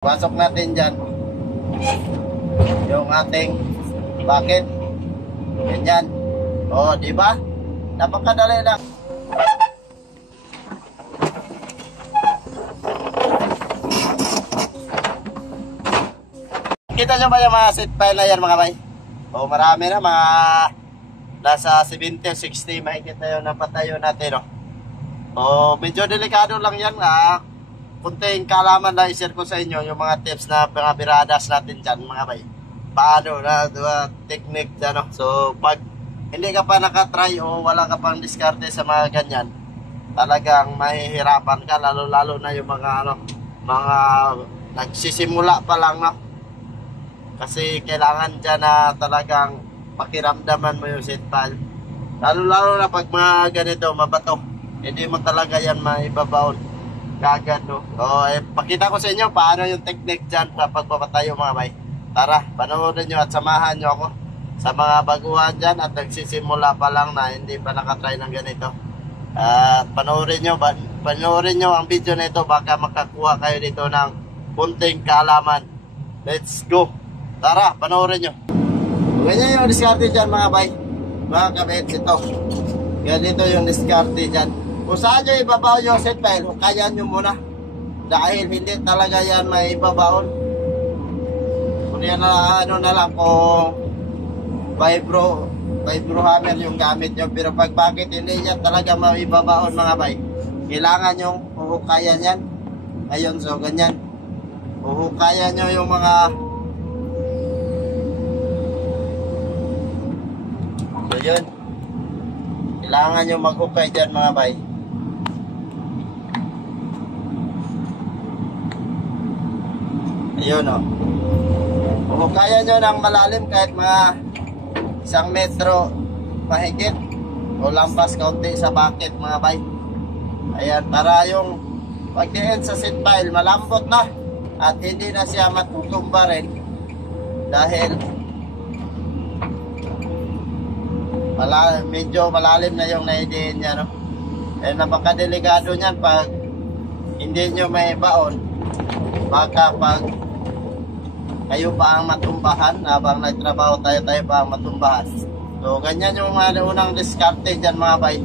Pasok natin dyan yung ating bucket. Ganyan. O, di ba? Napakadali lang. Kita nyo ba yung mga seat pile na yan, mga bay? O, marami na, mga nasa 70 o 60 mahigit na yun na patayo natin, no? O, medyo delikado lang yan, kunting kaalaman na i-share ko sa inyo yung mga tips na mga biradas natin dyan, mga bay. Paano na technique dyan, no? So pag hindi ka pa nakatry o wala ka pang diskarte sa mga ganyan, talagang mahihirapan ka, lalo na yung mga mga nagsisimula pa lang, no? Kasi kailangan dyan na talagang pakiramdaman mo yung seat pile, lalo na pag mga ganito mabato, hindi mo talaga yan maibabaon kagad, no? So, pakita ko sa inyo paano yung technique dyan sa pagpapatayo, mga bay. Tara, panoorin nyo at samahan nyo ako sa mga baguhan dyan at nagsisimula pa lang na hindi pa nakatry ng ganito. At panoorin nyo ang video na ito, baka makakuha kayo dito ng kunting kaalaman. Let's go! Tara, panoorin nyo. Ganyan yung diskarte dyan, mga bay. Mga kabits, ito. Ganito yung diskarte dyan. Kung saan nyo ibabaon yung seat pile, hukayan nyo muna. Dahil hindi talaga yan may ibabaon. Kung yan na, na lang, kung vibro hammer yung gamit nyo. Pero pag bakit hindi yan talaga may ibabaon, mga bay, kailangan nyo hukayan yan. Ayun, so ganyan. Hukayan nyo yung mga so yun. Kailangan nyo maghukay dyan, mga bay. Ayun, o. Kung kaya nyo ng malalim kahit mga 1 metro mahigit o lampas kaunti sa bucket, mga bay. Ayan, para yung pagdiin sa seat pile malambot na at hindi na siya matutumba rin dahil medyo malalim na yung naidiin niya, no? Eh, napakadelikado niyan pag hindi nyo may baon, baka pag kayo pa ang matumbahan habang nagtrabaho tayo pa ang matumbahan. So ganyan yung unang diskarte dyan, mga bay,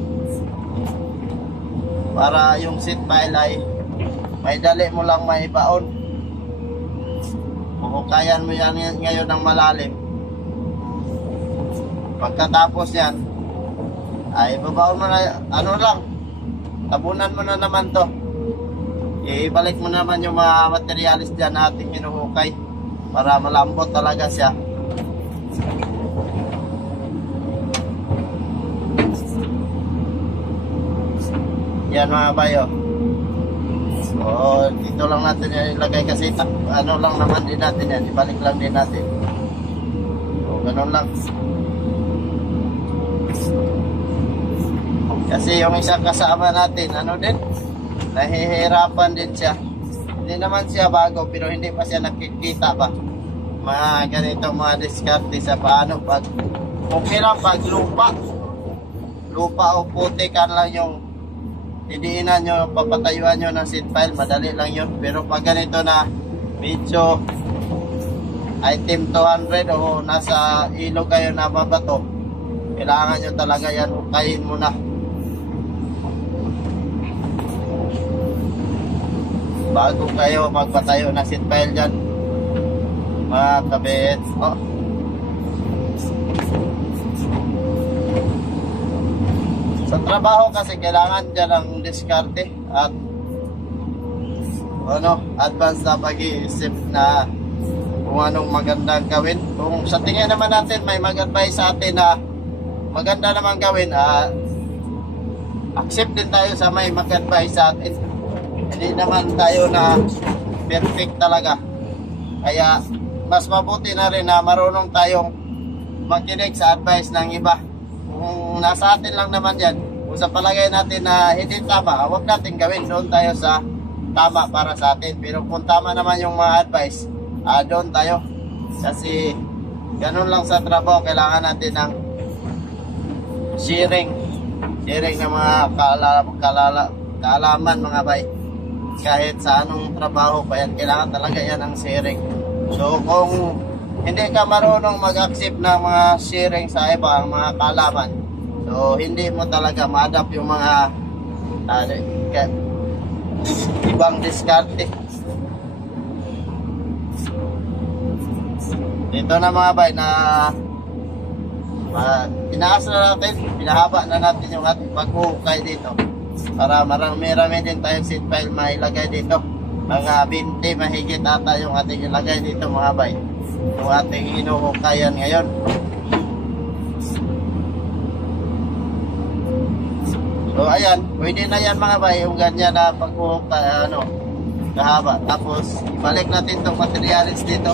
para yung seat pile ay may dali mo lang may baon. Hukayan mo yan ngayon ng malalim. Pagkatapos yan ay babaon mo na, tabunan mo na naman to. Ibalik mo naman yung mga materialis dyan na ating hinuhukay para malambot talaga siya. Yan, mga bayo. So dito lang natin yan ilagay kasi lang naman din natin yan, ibalik lang din natin. So ganun lang. Kasi yung isang kasama natin, nahihirapan din siya. Hindi naman siya bago, pero hindi pa siya nakikita ba. Mga ganito mga diskarte sa paano pag okay lang pag lupa o putikan lang yung didiinan nyo, papatayuan nyo ng seat pile, madali lang yun. Pero pag ganito na medyo item 200 o nasa ilog kayo na mabato, kailangan nyo talaga yan hukayin muna. Bago kayo magpatayo ng seat pile dyan, mga kabits. Sa trabaho kasi kailangan dyan ang diskarte at advance na pag-iisip na kung anong magandang gawin. Kung sa tingin naman natin may mag-advise sa atin na maganda naman gawin, accept din tayo sa may mag-advise sa atin. Hindi naman tayo na perfect talaga. Kaya mas mabuti na rin na marunong tayong makinig sa advice ng iba. Kung nasa atin lang naman yan, kung sa palagay natin na hindi tama, huwag natin gawin. Doon tayo sa tama para sa atin. Pero kung tama naman yung mga advice, doon tayo. Kasi ganun lang sa trabaho, kailangan natin ng sharing ng mga kaalaman, mga bay. kahit sa anong trabaho pa yan, kailangan talaga yan ng sharing. So kung hindi ka marunong mag-accept ng mga sharing sa iba, ang mga kalaban, so hindi mo talaga ma-adapt yung mga ibang diskarte. Dito na mga bay na inaas na natin, pinahaba na natin yung ating paghuhukay dito para marami din tayong seat pile mailagay dito. Mga 20 mahigit ata yung ating ilagay dito mga bay, yung ating hinuhukayan ngayon. So ayan, pwede na yan mga bay, yung ganyan na paghuhukay, kahaba. Tapos ibalik natin itong materialis dito.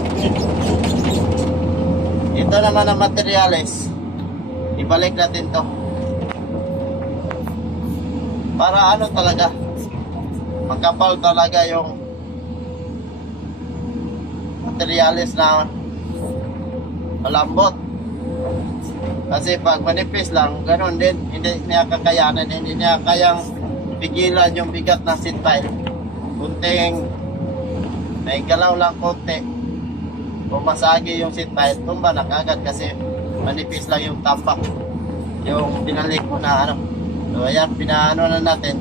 Ito naman ang materialis, ibalik natin to para talaga magkapal talaga yung materialis na malambot. Kasi pag manipis lang, ganun din, hindi niya kakayanan, hindi niya kayang pigilan yung bigat ng seat pile. Kunting may galaw lang konti, pumasagi yung seat pile, tumba na kagad kasi manipis lang yung tampak, yung pinalik mo na So ayan, pinaano na natin.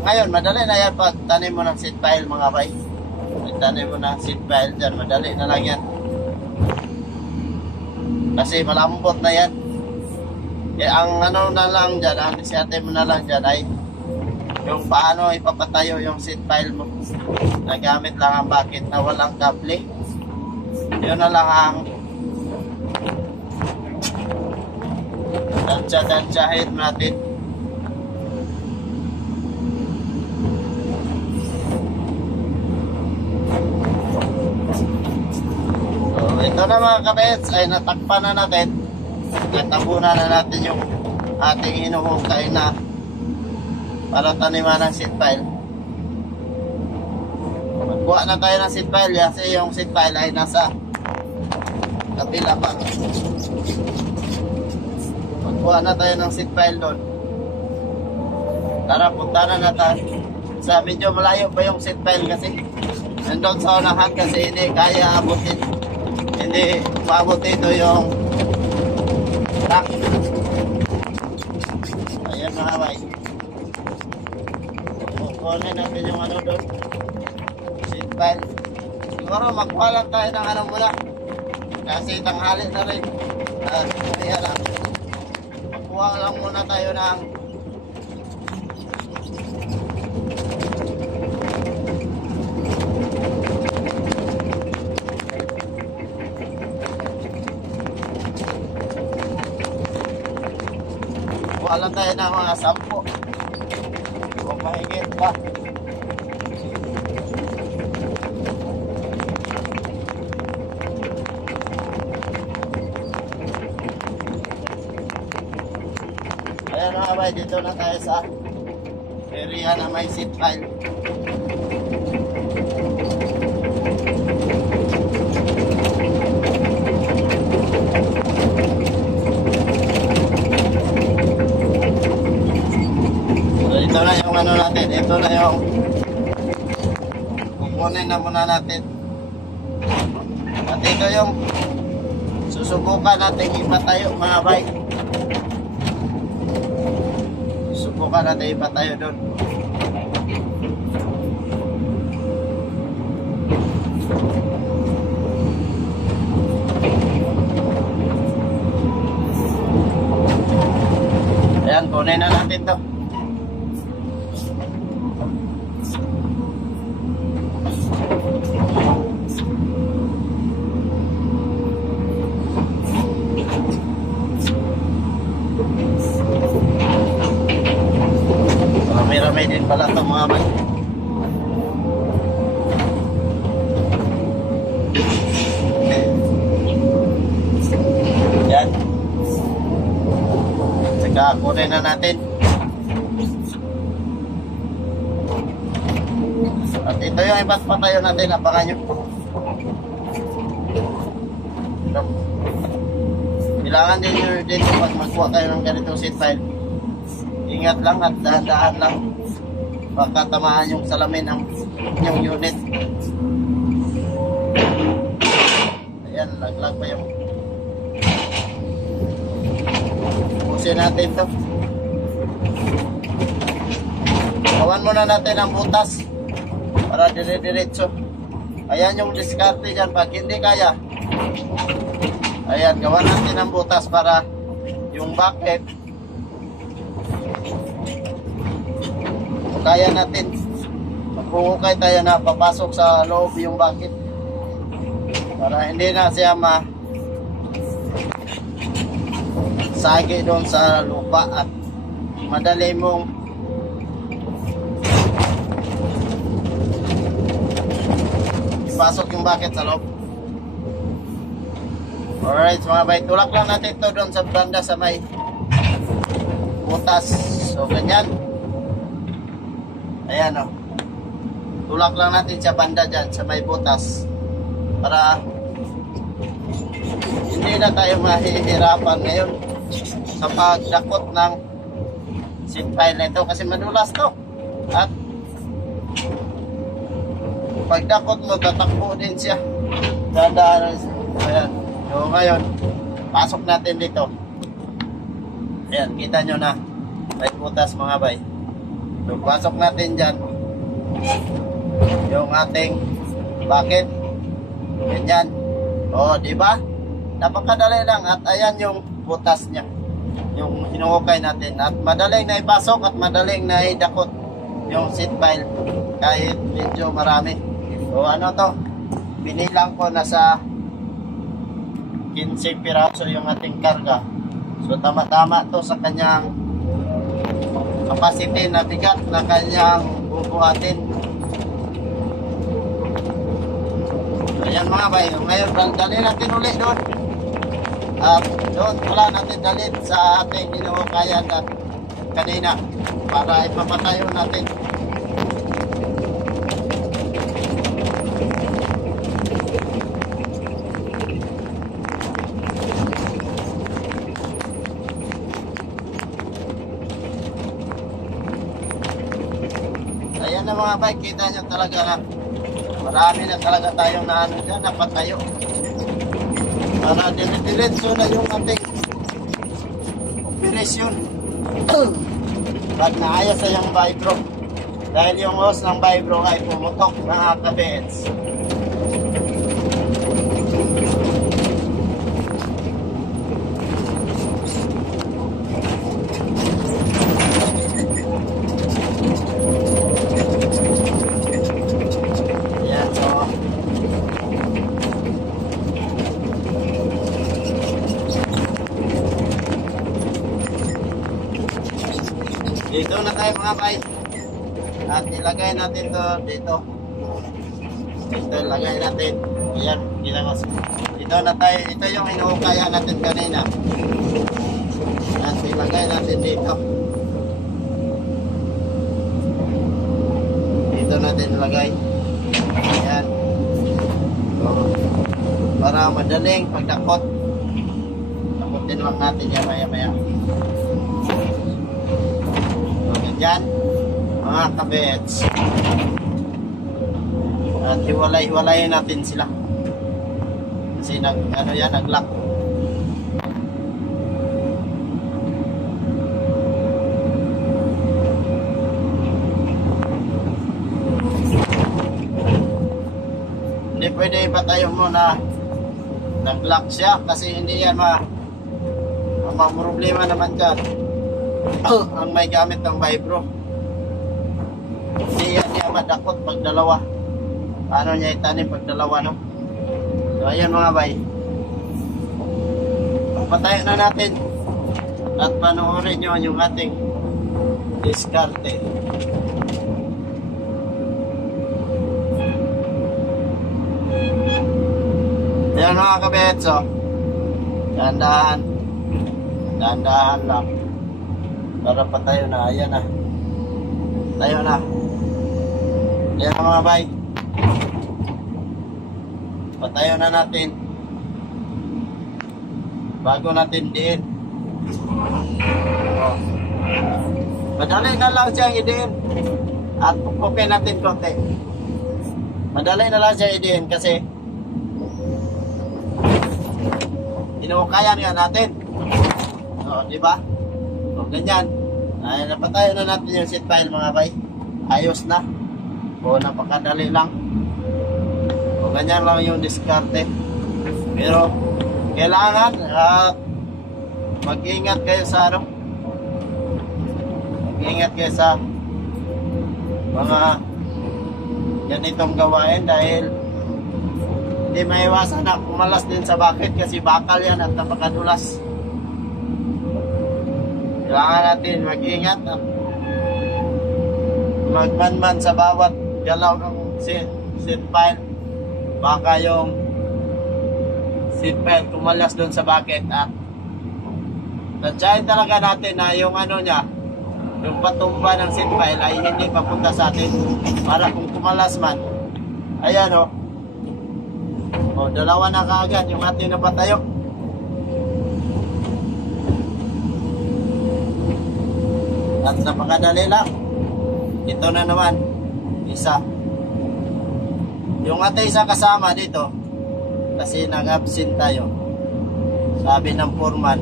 Ngayon, madali na yan pag tanim mo ng seat pile mga bay. Tanim mo ng seat pile dyan, madali na lang yan. Kasi malambot na yan. Ang na lang dyan, ang disyate mo na lang dyan ay yung paano ipapatayo yung seat pile mo. Nagamit lang ang bucket na walang kable. Yun na lang ang tansya-tansyahin natin. So ito na mga kabets, ay natakpan na natin. Natabunan na natin yung ating hinuhukay na para taniman ng seat pile. Magkuha na tayo ng seat pile kasi yung seat pile ay nasa kabila pa. Magkuha na tayo ng seat pile doon. Tara, punta na tayo. Sa medyo malayo pa yung seat pile kasi nandun sa unahan kasi hindi kaya abutin. Hindi maabot dito yung rack. Ayan mga bay. Kukunin natin yung doon. Seat pile. Siguro magkuha lang tayo ng muna. Kasi tanghali na rin. Kaya lang. Magkuha lang muna tayo ng alam tayo na mga 10 o mahigit pa. Ayan mga bay, dito na tayo sa area na may seat pile. Ito na yung natin, ito na yung kukunin na muna natin. At ito yung susubukan natin ipatayo mga bay. Susubukan natin ipatayo doon. Ayan, kunin na natin to. Marami din pala ito mga bay. Yan. Saka kunin na natin. At ito yung iba't patayo natin. Abangan nyo. Kailangan din nyo dito pag magkuha kayo ng ganitong seat pile. Ingat lang at dahan-dahan lang. Baka tamaan yung salamin ng inyong unit. Ayan, laglag pa yung pusin natin to. Gawan muna natin ang butas para dire-diretso. Ayan yung diskarte dyan. Pag hindi kaya, ayan, gawan natin ang butas para yung bucket kaya natin. Magpungukay tayo na papasok sa loob yung bucket para hindi na siya sagi doon sa lupa at madali mong ipasok yung bucket sa loob. Alright mga bay, tulak lang natin ito doon sa banda sa may butas. So ganyan. Ayan o. Tulak lang natin sa banda dyan sa may butas para hindi na tayo mahihirapan ngayon sa pagdakot ng seat pile na ito kasi madulas to. At pagdakot mo, tatakbo din siya. Dadaan. Ayan. So ngayon, pasok natin dito. Ayan, kita nyo na. May butas mga bay. So pasok natin dyan yung ating bucket. Ganyan. O, diba? Napakadali lang. At ayan yung butas niya. Yung hinuhukay natin. At madaling na ipasok at madaling na idakot yung seat pile. Kahit medyo marami. So ano to? Binilang ko na sa 15 piraso yung ating karga. So tama-tama to sa kanyang capacity na bigat na kanyang bubuhatin. So yan mga bay. Ngayon dali natin ulit doon. At doon wala natin dalit sa ating hinuhukayan at kanina para ipapatayo natin. Ayan na mga bike, kita nyo talaga na marami na talaga tayong naano dyan, napatayo. Para diretso na yung ating operasyon. Pag naayos na yung vibro. Dahil yung hose ng vibro ay pumutok na kabets. Dito na tayo mga bay. At ilagay natin to dito. Dito ilagay natin. Ayan, ginagos. Dito na tayo. Ito yung hinuhukayan natin kanina. At ilagay natin dito. Dito natin ilagay. Ayan. So, para madaling pagdakot. Dakotin lang natin yan maya-maya. Yan mga kabets. At hiwalay-hiwalayin natin sila kasi nag-lock. Hindi pwede ipatayo mo na nag-lock siya kasi hindi yan problema naman dyan. Ang may gamit ng vibro hindi yan niya madakot pag dalawa. Paano niya itanim pag dalawa, no? So ayan mga bay, patayin na natin at panoorin nyo yung ating diskarte. Ayan mga kabetso, dahan-dahan lang para patayo na. Ayan na, tayo na. Ayan na mga bay, patayo na natin. bago natin diin. Oh. Madali na lang siyang idiin. At okay natin konti. Madali na lang siyang idiin kasi inuukayan nga natin. O, di ba? O, ganyan. Ay, napatayo na natin yung seat pile mga bay. Ayos na. O, napakadali lang. O, ganyan lang yung diskarte. Pero, kailangan mag-ingat kayo sa ano. Mag-ingat kayo sa mga ganitong gawain dahil hindi maiwasan na kumalas din sa bucket kasi bakal yan at napakadulas. Kailangan natin mag-ingat at magmanman sa bawat galaw ng seat pile. Baka yung seat pile kumalas doon sa bucket at nadyain talaga natin na yung ano niya, yung patumba ng seat pile ay hindi papunta sa atin para kung kumalas man. Ayan o. O, dalawa na kaagad yung ating napatayo. At napakadali lang. Ito na naman. Isa. Yung ating isa kasama dito kasi nag-absent tayo. Sabi ng foreman,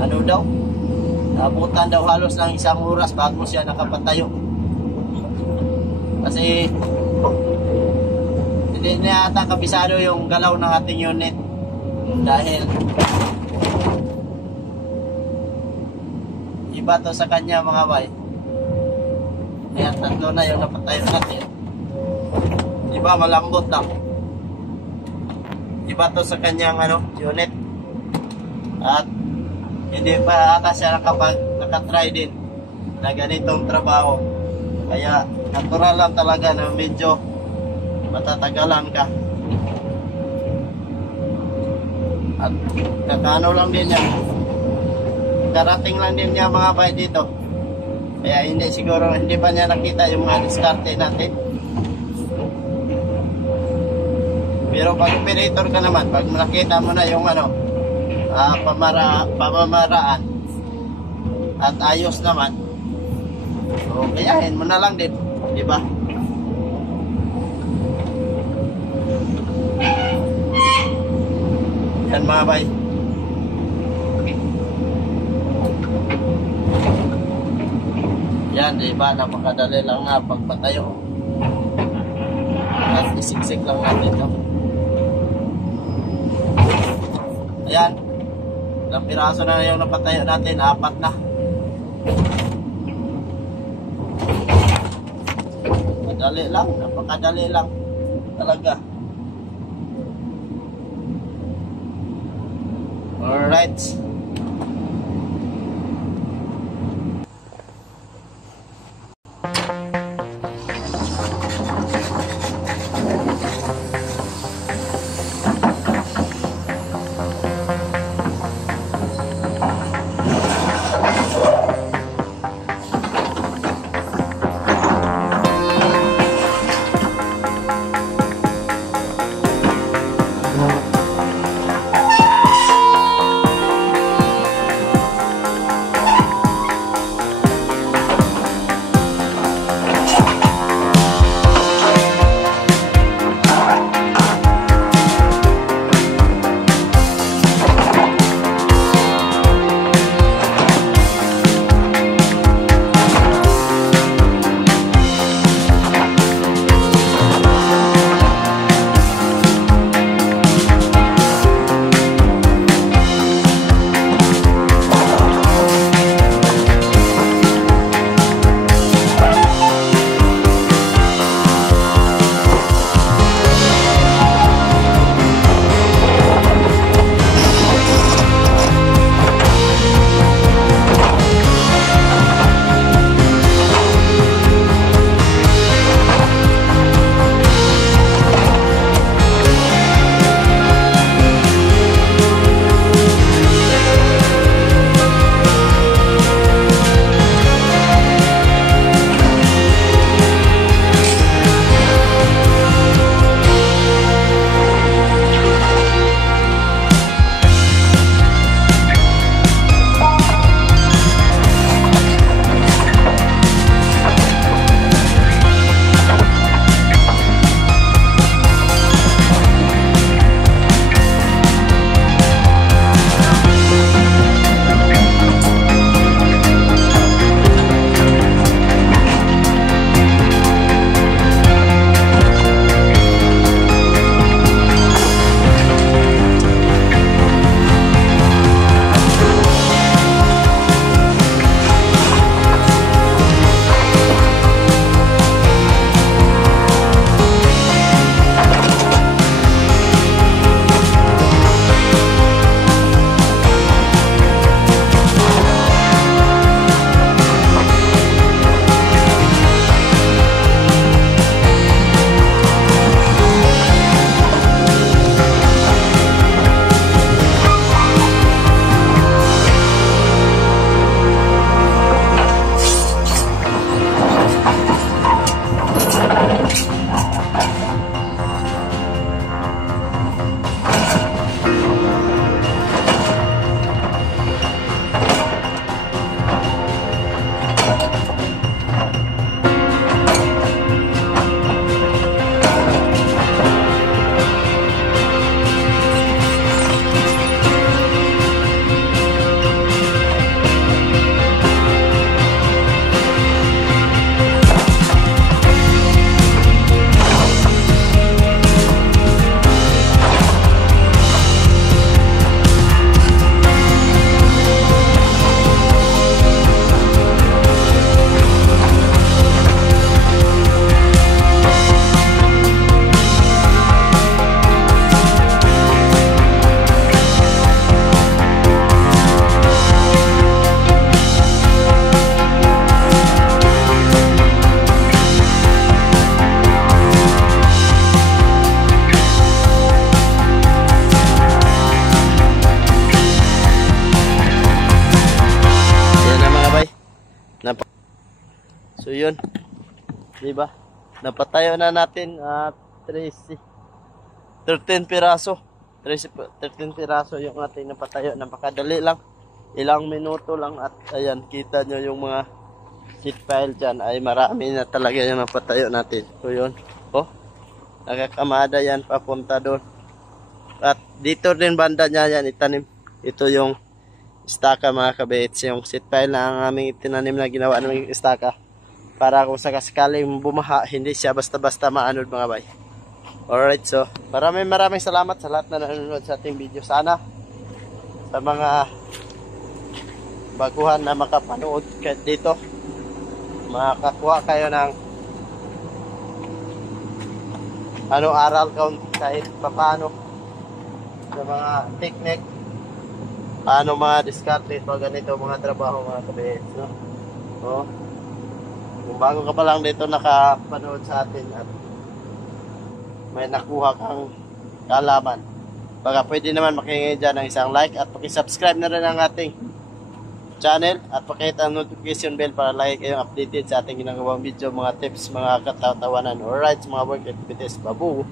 ano daw? Nabutan daw halos ng 1 oras bago siya nakapatayo. Kasi hindi niya ata kabisado yung galaw ng ating unit dahil iba to sa kanya mga bay. Kaya 3 na yung napatayo natin. Iba malambot lang. Iba to sa kanyang ano, unit. At hindi pa ata siya nakatry din na ganitong trabaho. Kaya natural lang talaga na medyo matatagalan ka. At kakano lang din niya. Karating lang din niya mga bay dito. Kaya hindi siguro, hindi pa niya nakita yung mga diskarte natin. Pero pag operator ka naman, pag nakita mo na yung ano, pamamaraan at ayos naman, so kayahin mo na lang din, di ba? Yan mga bay. Yan, di ba? Napakadali lang nga pagpatayo. At isiksik lang natin ito. Ayan. Ilang piraso na yung napatayo natin. 4 na. Madali lang. Napakadali lang. Talaga. Alright. Nap so yun, di ba? Napatayo na natin at 13 piraso. 13 piraso yung ating napatayo. Napakadali lang. Ilang minuto lang at ayan, kita nyo yung mga seat pile dyan ay marami na talaga yung napatayo natin. So yun, oh, nakakamada yan papunta doon. At dito din banda niya yan itanim. Ito yung istaka mga kabits, yung seat pile na ang aming itinanim na ginawa naming istaka. Para kung sakasakaling bumaha, hindi siya basta-basta maanod mga bay. Alright, so maraming salamat sa lahat na nanonood sa ating video. Sana sa mga baguhan na makapanood dito, makakuha kayo ng aral kahit paano sa mga technique, paano mga diskarte pag ganito mga trabaho mga kabits, no? So, kung bago ka pa lang dito nakapanood sa atin at may nakuha kang kalaman, baka pwede naman makihingi dyan ng isang like at pakisubscribe na rin ang ating channel at pakihit ang notification bell para lagi kayong updated sa ating ginagawang video, mga tips, mga katatawanan, alright, mga work activities. Babu!